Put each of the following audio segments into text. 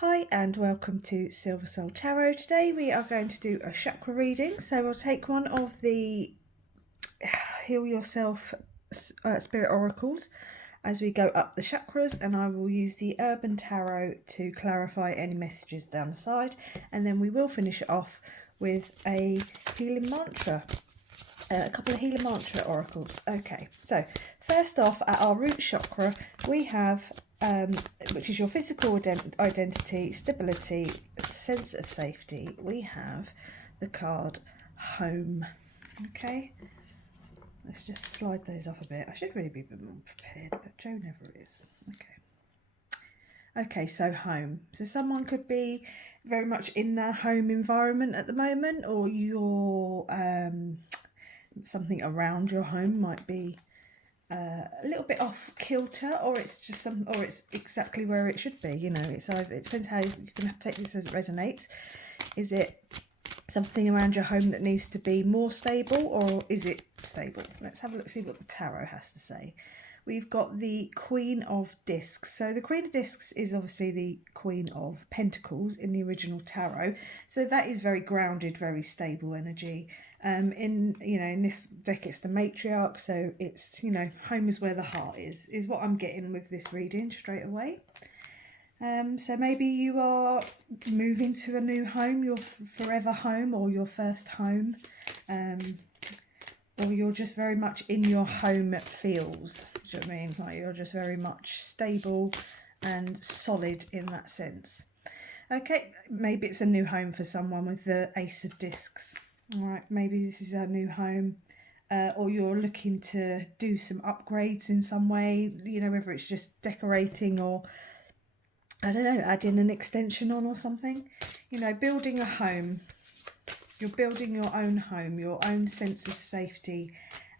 Hi and welcome to Silver Soul Tarot. Today we are going to do a chakra reading. So we'll take one of the Heal Yourself Spirit Oracles as we go up the chakras, and I will use the Urban Tarot to clarify any messages down the side, and then we will finish it off with a healing mantra. A couple of healing mantra oracles. Okay, so first off, at our root chakra, we have, which is your physical identity, stability, sense of safety, we have the card Home. Okay, let's just slide those off a bit. I should really be a bit more prepared, but Joe never is. Okay, so home. So someone could be very much in their home environment at the moment, or you're something around your home might be a little bit off kilter, or it's just or it's exactly where it should be. You know, it depends how you're gonna have to take this as it resonates. Is it something around your home that needs to be more stable, or is it stable? Let's have a look, see what the tarot has to say. We've got the Queen of Discs. So the Queen of Discs is obviously the Queen of Pentacles in the original tarot. So that is very grounded, very stable energy. In this deck it's the matriarch, so it's, home is where the heart is what I'm getting with this reading straight away. So maybe you are moving to a new home, your forever home or your first home. Or you're just very much in your home feels. Do you know what I mean? Like you're just very much stable and solid in that sense. Okay, maybe it's a new home for someone with the Ace of Discs. All right, maybe this is a new home, or you're looking to do some upgrades in some way, whether it's just decorating or, I don't know, adding an extension on or something. Building a home. You're building your own home, your own sense of safety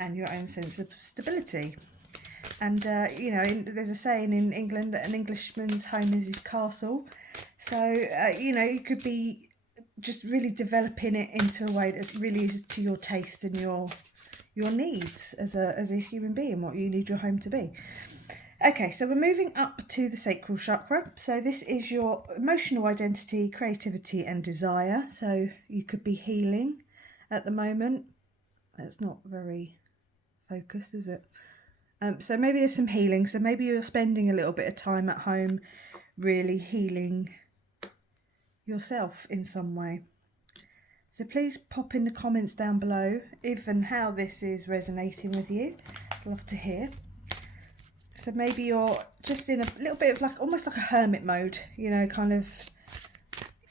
and your own sense of stability. And, there's a saying in England that an Englishman's home is his castle. So, you could be just really developing it into a way that's really is to your taste and your needs as a human being, what you need your home to be. Okay, so we're moving up to the sacral chakra. So this is your emotional identity, creativity and desire. So you could be healing at the moment. That's not very focused, is it? So maybe there's some healing. So maybe you're spending a little bit of time at home really healing yourself in some way. So please pop in the comments down below if and how this is resonating with you. I'd love to hear. So maybe you're just in a little bit of almost like a hermit mode, kind of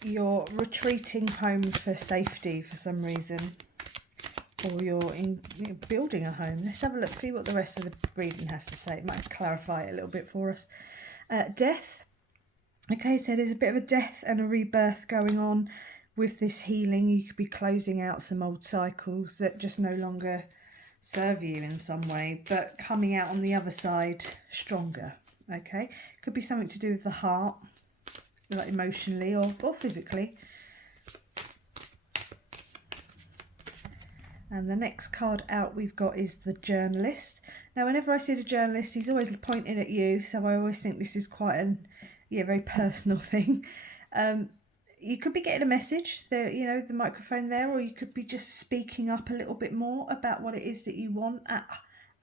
you're retreating home for safety for some reason, or you're building a home. Let's have a look, see what the rest of the reading has to say. It might clarify it a little bit for us. Death. Okay, so there's a bit of a death and a rebirth going on with this healing. You could be closing out some old cycles that just no longer serve you in some way, but coming out on the other side stronger. Okay, could be something to do with the heart, like emotionally or physically. And the next card out we've got is the Journalist. Now whenever I see the Journalist, he's always pointing at you, so I always think this is quite a very personal thing. You could be getting a message there, the microphone there, or you could be just speaking up a little bit more about what it is that you want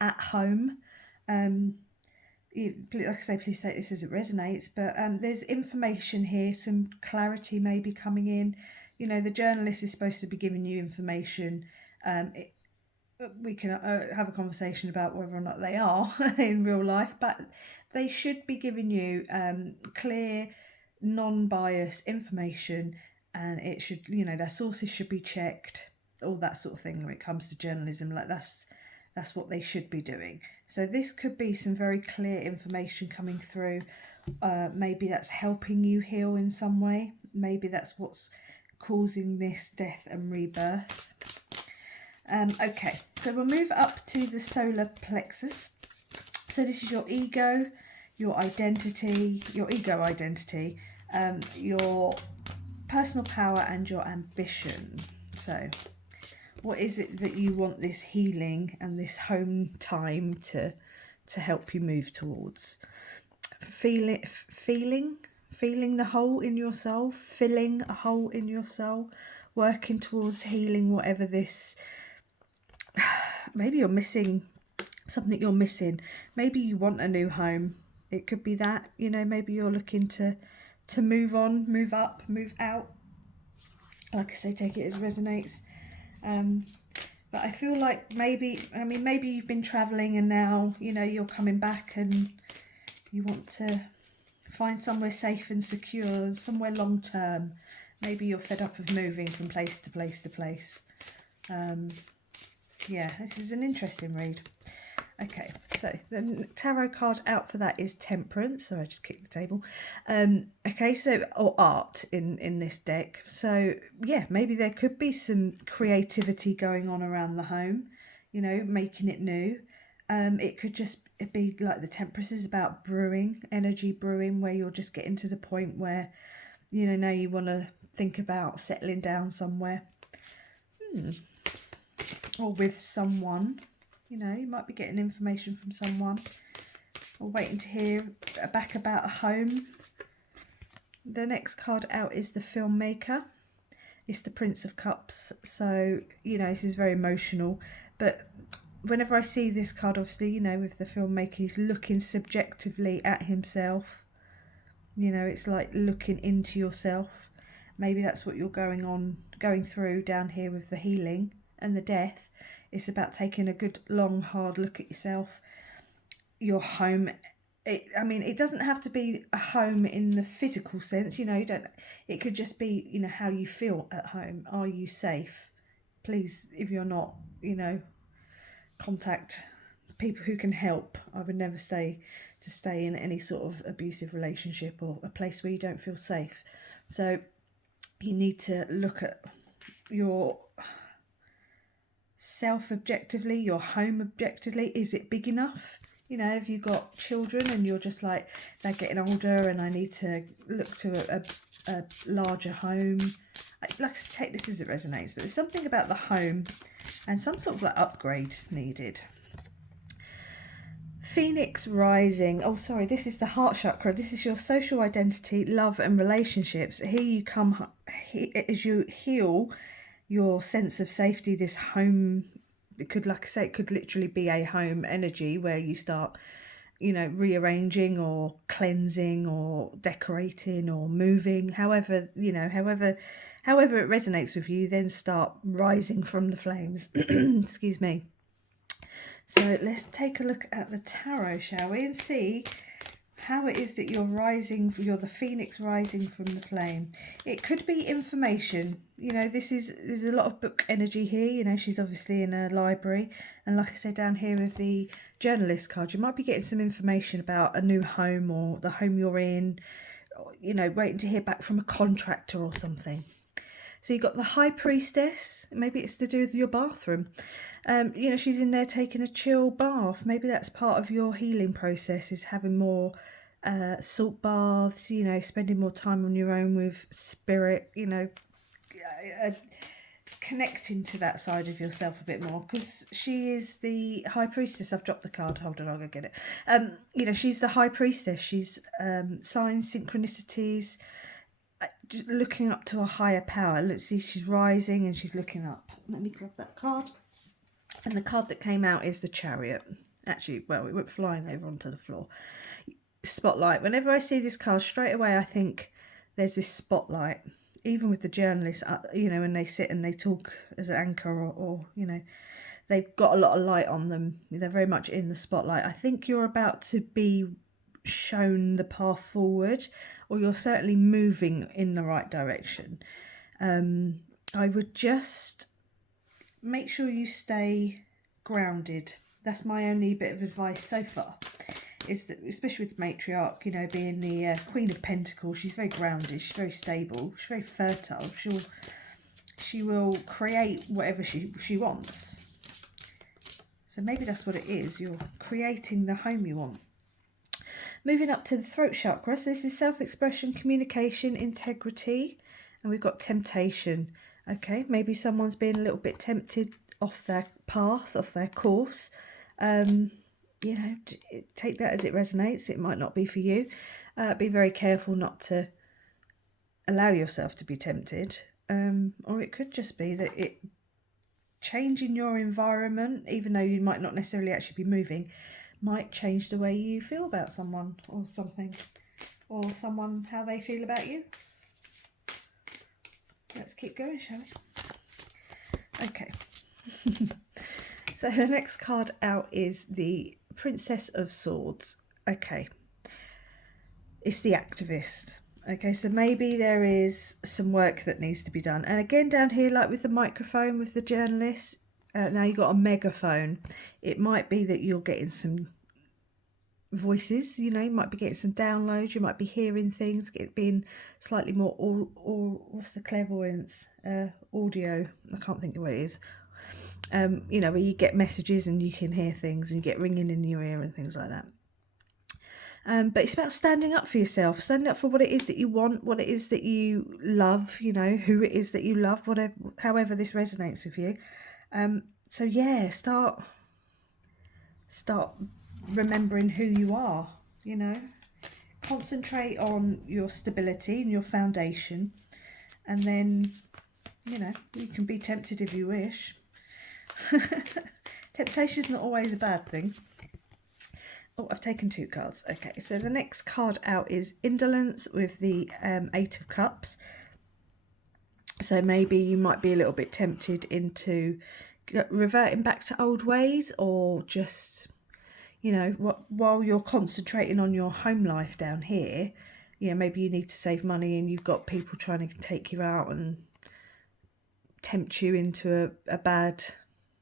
at home. Like I say, please take this as it resonates, but there's information here, some clarity may be coming in. The Journalist is supposed to be giving you information. We can have a conversation about whether or not they are in real life, but they should be giving you clear, non-biased information, and it should, their sources should be checked, all that sort of thing when it comes to journalism. Like that's what they should be doing. So this could be some very clear information coming through. Maybe that's helping you heal in some way. Maybe that's what's causing this death and rebirth. Okay, so we'll move up to the solar plexus. So this is your ego, your identity, your ego identity, your personal power and your ambition. So what is it that you want this healing and this home time to help you move towards? Feeling, feeling the hole in your soul, filling a hole in your soul, working towards healing whatever this, maybe you're missing something you're missing. Maybe you want a new home. It could be that, you know, maybe you're looking to move on, move up, move out. Like I say, take it as resonates. But I feel like maybe you've been traveling and now, you know, you're coming back and you want to find somewhere safe and secure, somewhere long term. Maybe you're fed up of moving from place to place to place. Yeah, this is an interesting read. Okay, so the tarot card out for that is Temperance. Sorry, I just kicked the table. Okay, so, or art in this deck. So, yeah, maybe there could be some creativity going on around the home, you know, making it new. It could just be like the Temperance is about brewing, energy brewing, where you're just getting to the point where, you know, now you want to think about settling down somewhere. Or with someone. You know, you might be getting information from someone or waiting to hear back about a home. The next card out is the Filmmaker. It's the Prince of Cups. So, you know, this is very emotional. But whenever I see this card, obviously, you know, with the Filmmaker, he's looking subjectively at himself. You know, it's like looking into yourself. Maybe that's what you're going through down here with the healing and the death. It's about taking a good, long, hard look at yourself, your home. It doesn't have to be a home in the physical sense, you know. It could just be, you know, how you feel at home. Are you safe? Please, if you're not, you know, contact people who can help. I would never stay in any sort of abusive relationship or a place where you don't feel safe. So you need to look at your self objectively, your home objectively. Is it big enough? You know, have you got children and you're just like, they're getting older and I need to look to a larger home. Like, take this as it resonates, but there's something about the home and some sort of like upgrade needed. Phoenix rising. Oh, sorry, this is the heart chakra. This is your social identity, love and relationships. Here you come, as you heal your sense of safety, this home, it could, like I say, it could literally be a home energy where you start, you know, rearranging or cleansing or decorating or moving, however, you know, however it resonates with you, then start rising from the flames. Excuse me. So let's take a look at the tarot, shall we, and see how it is that you're the phoenix rising from the flame. It could be information, you know. There's a lot of book energy here, you know. She's obviously in a library, and like I say, down here with the journalist card, you might be getting some information about a new home or the home you're in, you know, waiting to hear back from a contractor or something. So you've got the High Priestess. Maybe it's to do with your bathroom. You know, she's in there taking a chill bath. Maybe that's part of your healing process, is having more salt baths, you know, spending more time on your own with spirit, you know, connecting to that side of yourself a bit more, because she is the High Priestess. I've dropped the card. Hold on, I'll go get it. You know, she's the High Priestess. She's signs, synchronicities, just looking up to a higher power. Let's see, she's rising and she's looking up. Let me grab that card. And the card that came out is the Chariot. Actually, well, it went flying over onto the floor. Spotlight. Whenever I see this card, straight away I think there's this spotlight. Even with the journalists, you know, when they sit and they talk as an anchor, or you know, they've got a lot of light on them. They're very much in the spotlight. I think you're about to be shown the path forward, or you're certainly moving in the right direction. I would just make sure you stay grounded. That's my only bit of advice so far, is that, especially with the matriarch, you know, being the Queen of Pentacles, she's very grounded, she's very stable, she's very fertile. She will create whatever she wants. So maybe that's what it is. You're creating the home you want. Moving up to the throat chakra. So this is self-expression, communication, integrity, and we've got temptation. Okay, maybe someone's being a little bit tempted off their path, off their course. You know, take that as it resonates. It might not be for you. Be very careful not to allow yourself to be tempted. Or it could just be that changing your environment, even though you might not necessarily actually be moving, might change the way you feel about someone or something, or someone, how they feel about you. Let's keep going, shall we? Okay. So the next card out is the Princess of Swords. Okay. It's the activist. Okay, so maybe there is some work that needs to be done. And again, down here, like with the microphone, with the journalist, now you've got a megaphone. It might be that you're getting some voices, you know, you might be getting some downloads, you might be hearing things, being slightly more, or what's the clairvoyance? Audio, I can't think of what it is. You know, where you get messages and you can hear things and you get ringing in your ear and things like that. But it's about standing up for yourself, standing up for what it is that you want, what it is that you love, you know, who it is that you love, whatever, however this resonates with you. So yeah, start remembering who you are, you know. Concentrate on your stability and your foundation, and then, you know, you can be tempted if you wish. Temptation is not always a bad thing. Oh, I've taken 2 cards. Okay, so the next card out is Indolence with the 8 of Cups. So maybe you might be a little bit tempted into reverting back to old ways, or just, you know, while you're concentrating on your home life down here, you know, maybe you need to save money and you've got people trying to take you out and tempt you into a bad,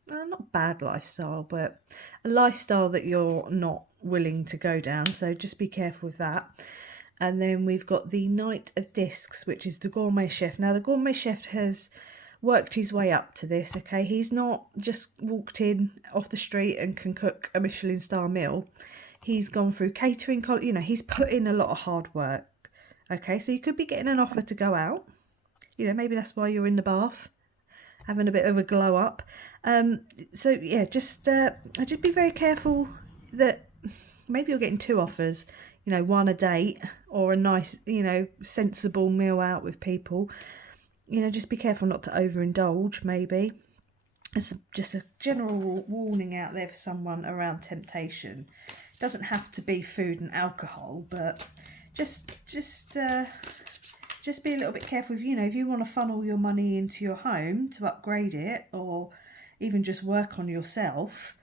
not bad lifestyle, but a lifestyle that you're not willing to go down. So just be careful with that. And then we've got the Knight of Discs, which is the gourmet chef. Now the gourmet chef has worked his way up to this. Okay, he's not just walked in off the street and can cook a Michelin star meal. He's gone through catering, you know, he's put in a lot of hard work. Okay, so you could be getting an offer to go out, you know, maybe that's why you're in the bath having a bit of a glow up. So yeah, just be very careful that maybe you're getting 2 offers, you know, one a date or a nice, you know, sensible meal out with people. You know, just be careful not to overindulge, maybe. It's just a general warning out there for someone around temptation. It doesn't have to be food and alcohol, but just be a little bit careful. If, you know, if you want to funnel your money into your home to upgrade it, or even just work on yourself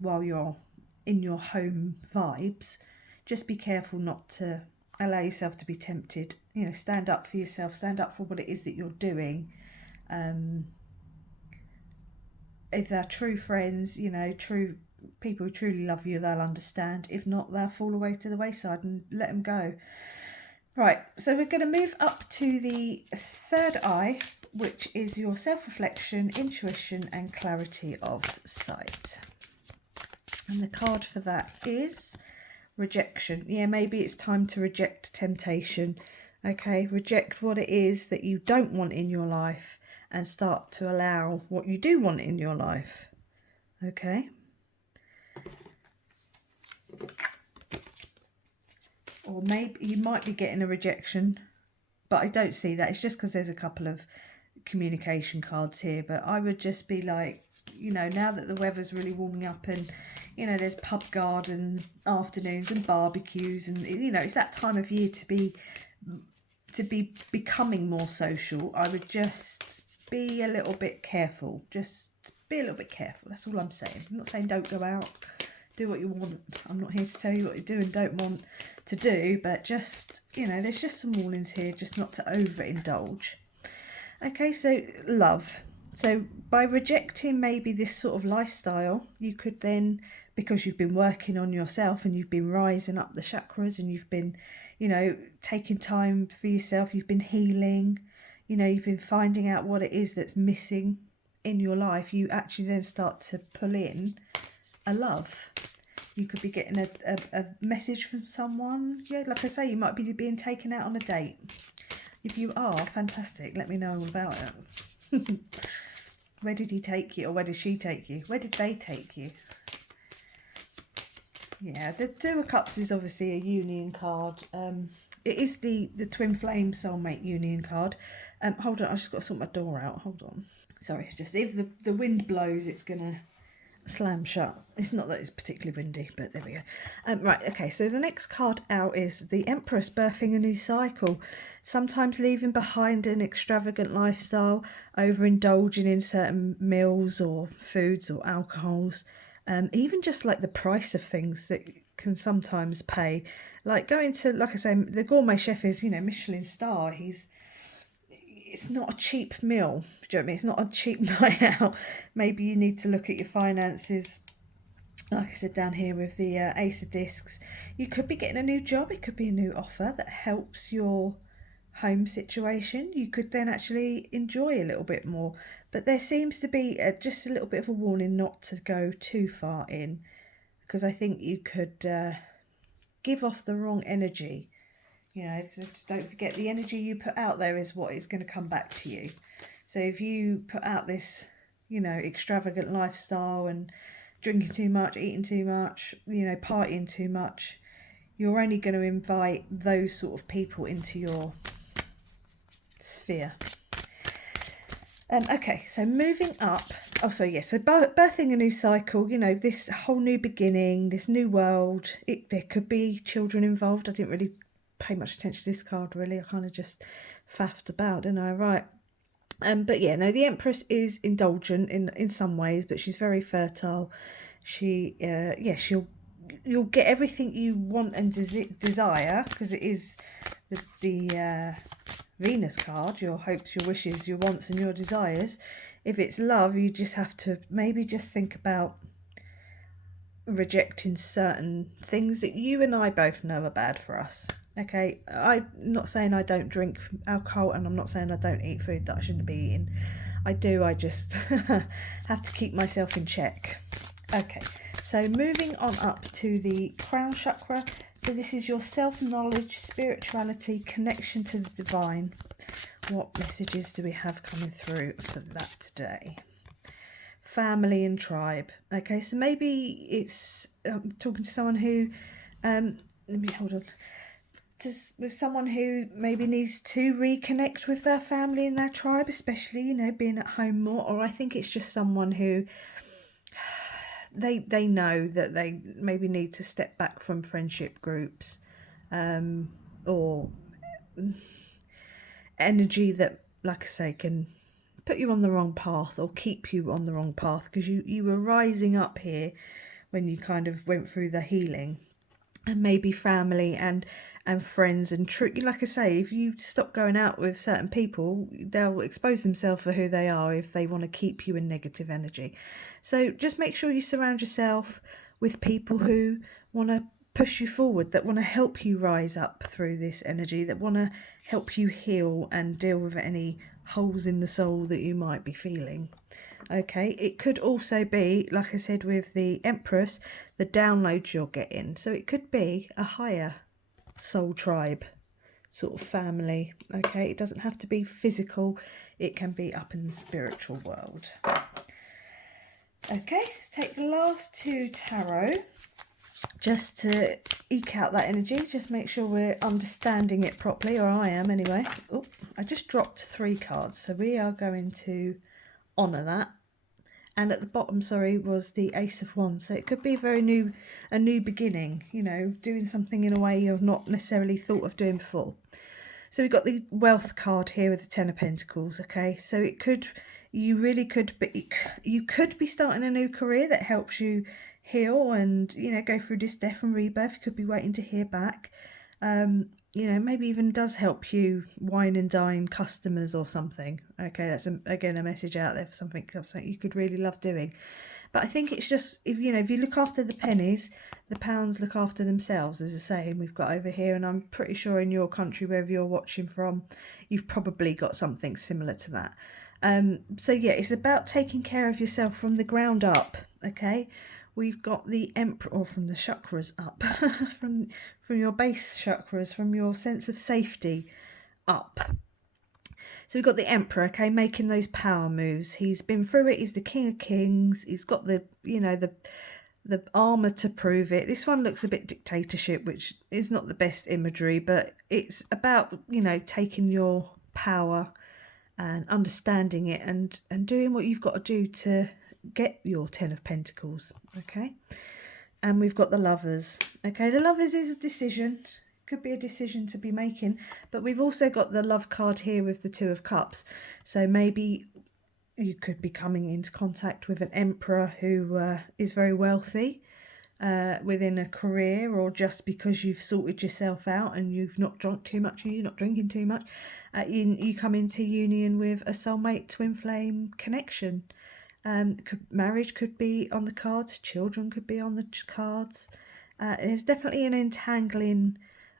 while you're in your home vibes, just be careful not to allow yourself to be tempted. You know, stand up for yourself, stand up for what it is that you're doing. If they're true friends, you know, true people who truly love you, they'll understand. If not, they'll fall away to the wayside and let them go. Right, so we're going to move up to the 3rd eye, which is your self-reflection, intuition and clarity of sight. And the card for that is rejection. Yeah, maybe it's time to reject temptation. Okay, reject what it is that you don't want in your life and start to allow what you do want in your life. Okay. Or maybe you might be getting a rejection, but I don't see that. It's just because there's a couple of communication cards here. But I would just be like, you know, now that the weather's really warming up and, you know, there's pub garden afternoons and barbecues, and, you know, it's that time of year to be becoming more social. I would just be a little bit careful. Just be a little bit careful. That's all I'm saying. I'm not saying don't go out. Do what you want. I'm not here to tell you what you do and don't want to do, but just, you know, there's just some warnings here, just not to overindulge. Okay, so love. So by rejecting maybe this sort of lifestyle, you could then, because you've been working on yourself and you've been rising up the chakras and you've been, you know, taking time for yourself, you've been healing, you know, you've been finding out what it is that's missing in your life, you actually then start to pull in a love. You could be getting a message from someone. Yeah, like I say, you might be being taken out on a date. If you are, fantastic. Let me know all about it. Where did he take you? Or where did she take you? Where did they take you? Yeah, the Two of Cups is obviously a union card. It is the Twin Flame Soulmate union card. Hold on, I just got to sort my door out. Hold on. Sorry, just if the wind blows, it's gonna slam shut. It's not that it's particularly windy, but there we go. Right, okay, so the next card out is the Empress, birthing a new cycle. Sometimes leaving behind an extravagant lifestyle, overindulging in certain meals or foods or alcohols, even just like the price of things that can sometimes pay. Like going to, like I say, the gourmet chef is, Michelin star. It's not a cheap meal. Do you know what I mean? It's not a cheap night out. Maybe you need to look at your finances. Like I said down here with the Ace of Discs, you could be getting a new job. It could be a new offer that helps your home situation. You could then actually enjoy a little bit more. But there seems to be just a little bit of a warning not to go too far in, because I think you could give off the wrong energy. Just don't forget, the energy you put out there is what is going to come back to you. So if you put out this, extravagant lifestyle and drinking too much, eating too much, partying too much, you're only going to invite those sort of people into your sphere. Okay, so moving up. So birthing a new cycle, this whole new beginning, this new world. There could be children involved. I didn't really pay much attention to this card, really. I kind of just faffed about, didn't I? Right. But yeah, no, the Empress is indulgent in some ways, but she's very fertile. You'll get everything you want and desire, because it is the Venus card, your hopes, your wishes, your wants and your desires. If it's love, you just have to maybe just think about rejecting certain things that you and I both know are bad for us. Okay, I'm not saying I don't drink alcohol, and I'm not saying I don't eat food that I shouldn't be eating. I do, I just have to keep myself in check. Okay, so moving on up to the crown chakra. So this is your self-knowledge, spirituality, connection to the divine. What messages do we have coming through for that today? Family and tribe. Okay, so maybe it's talking to someone who, let me hold on. Just with someone who maybe needs to reconnect with their family and their tribe, especially, being at home more. Or I think it's just someone who they know that they maybe need to step back from friendship groups, or energy that, like I say, can put you on the wrong path or keep you on the wrong path, because you were rising up here when you kind of went through the healing. And maybe family and friends and like I say, if you stop going out with certain people, they'll expose themselves for who they are if they want to keep you in negative energy. So just make sure you surround yourself with people who want to push you forward, that want to help you rise up through this energy, that want to help you heal and deal with any holes in the soul that you might be feeling. Okay, it could also be, like I said with the Empress, the downloads you're getting. So it could be a higher soul tribe sort of family. Okay, it doesn't have to be physical, it can be up in the spiritual world. Okay, let's take the last two tarot just to eke out that energy. Just make sure we're understanding it properly, or I am anyway. Oh, I just dropped 3 cards, so we are going to honour that. And at the bottom, was the Ace of Wands. So it could be a new beginning, doing something in a way you've not necessarily thought of doing before. So we've got the Wealth card here with the Ten of Pentacles, okay? So you could be starting a new career that helps you heal and, go through this death and rebirth. You could be waiting to hear back. Maybe even does help you wine and dine customers or something. Okay, that's again a message out there for something you could really love doing. But I think it's just, if you look after the pennies, the pounds look after themselves, as a saying we've got over here. And I'm pretty sure in your country, wherever you're watching from, you've probably got something similar to that. So yeah, it's about taking care of yourself from the ground up. Okay. We've got the Emperor, or from the chakras up, from your base chakras, from your sense of safety up. So we've got the Emperor, okay, making those power moves. He's been through it. He's the King of Kings. He's got the the armor to prove it. This one looks a bit dictatorship, which is not the best imagery, but it's about, taking your power and understanding it and doing what you've got to do to get your 10 of Pentacles. Okay. And we've got the Lovers. Okay, the Lovers is a decision. Could be a decision to be making, but we've also got the Love card here with the Two of Cups. So maybe you could be coming into contact with an Emperor who is very wealthy within a career, or just because you've sorted yourself out and you've not drunk too much and you're not drinking too much, you come into union with a soulmate twin flame connection. Marriage could be on the cards, children could be on the cards. There's definitely an entangling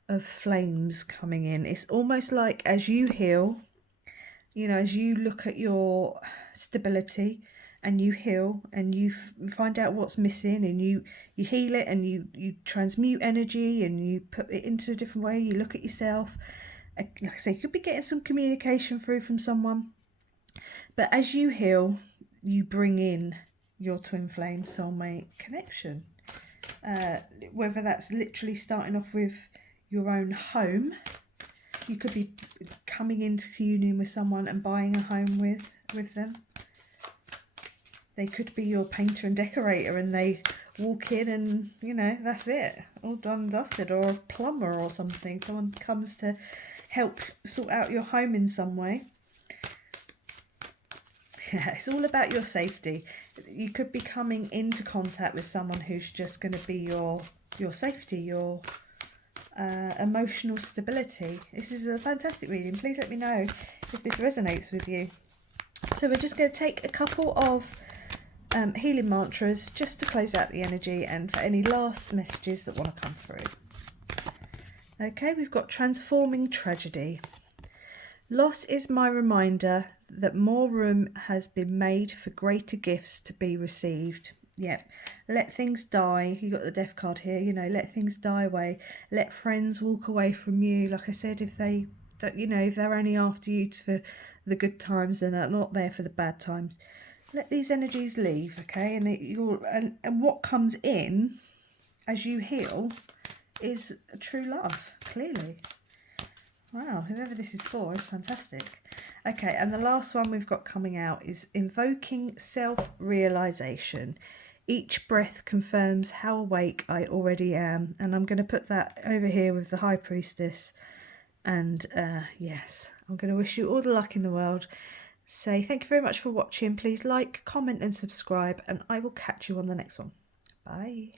of flames coming in. It's almost like as you heal, as you look at your stability and you heal and you find out what's missing, and you heal it, and you transmute energy and you put it into a different way. You look at yourself. Like I say, you could be getting some communication through from someone. But as you heal, you bring in your twin flame soulmate connection. Whether that's literally starting off with your own home, you could be coming into union with someone and buying a home with them. They could be your painter and decorator, and they walk in and, that's it, all done and dusted. Or a plumber or something. Someone comes to help sort out your home in some way. Yeah, it's all about your safety. You could be coming into contact with someone who's just going to be your safety, your emotional stability. This is a fantastic reading. Please let me know if this resonates with you. So we're just going to take a couple of healing mantras just to close out the energy and for any last messages that want to come through. Okay, we've got transforming tragedy. Loss is my reminder that more room has been made for greater gifts to be received. Yep, let things die. You got the Death card here. Let things die away. Let friends walk away from you. Like I said, if they don't, if they're only after you for the good times, then they're not there for the bad times. Let these energies leave, okay? And what comes in as you heal is true love, clearly. Wow, whoever this is for is fantastic. Okay, and the last one we've got coming out is invoking self-realization. Each breath confirms how awake I already am. And I'm going to put that over here with the High Priestess. And yes, I'm going to wish you all the luck in the world. Say thank you very much for watching. Please like, comment and subscribe, and I will catch you on the next one. Bye.